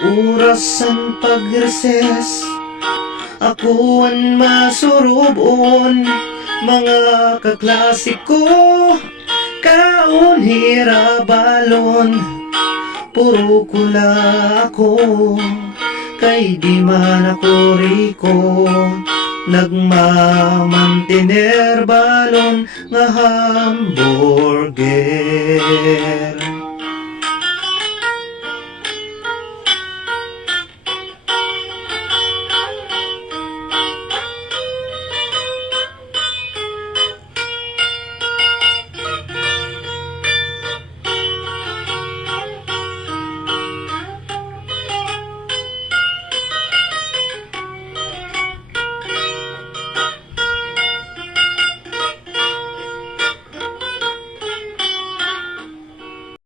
Orasan pag-reses, akuan masurubon. Mga kaklasiko, kaon hirabalon. Puro kula ako, kay di man ako riko. Nagmamantiner balon nga hamburger.